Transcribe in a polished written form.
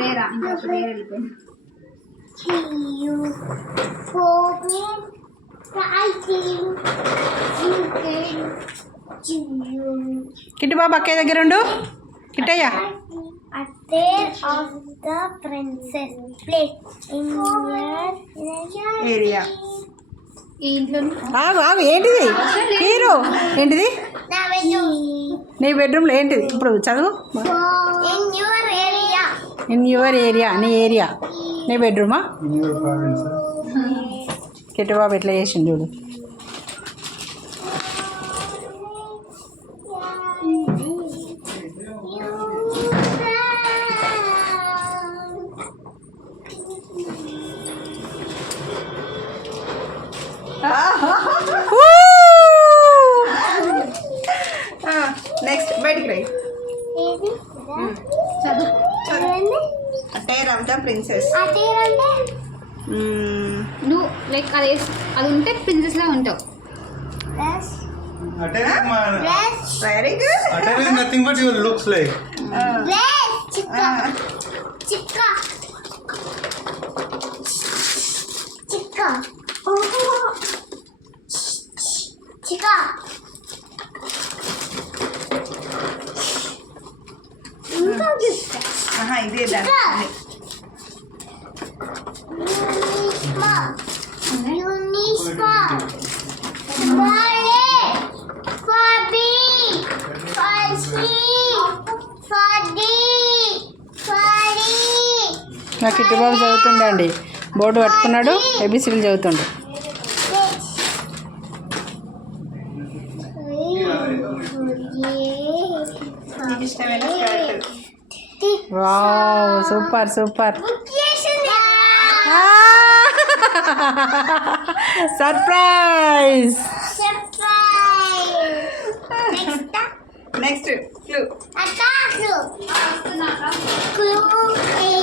వేరా ఇంకొక వేరే వెళ్ళిపోయింది. కిట్టు బాబు అక్కయ్య దగ్గర ఉండు. కిట్టయ్య ఏరియా ఈ ఇంట్లో ఆగు ఆగు. ఏంటిది హీరో? ఏంటిది నీ బెడ్రూమ్లో ఏంటిది? ఇప్పుడు చదువు. In your area. నీ ఏరియా నీ బెడ్రూమా? కిట్టు బాబు ఎట్లా చేసిండు చూడు. నెక్స్ట్ బయటికి రా. Attire of the princess. నువ్వు లైక్ అది ఉంటే ప్రిన్సెస్ లా ఉంటావు. Very good. Attire is nothing but your looks like. ఇదే దాని నా కిట్టు బాబు చదువుతుండండి. బోర్డు పట్టుకున్నాడు, ఏబిసిడీలు చదువుతుండు. Wow super super. Surprise. Next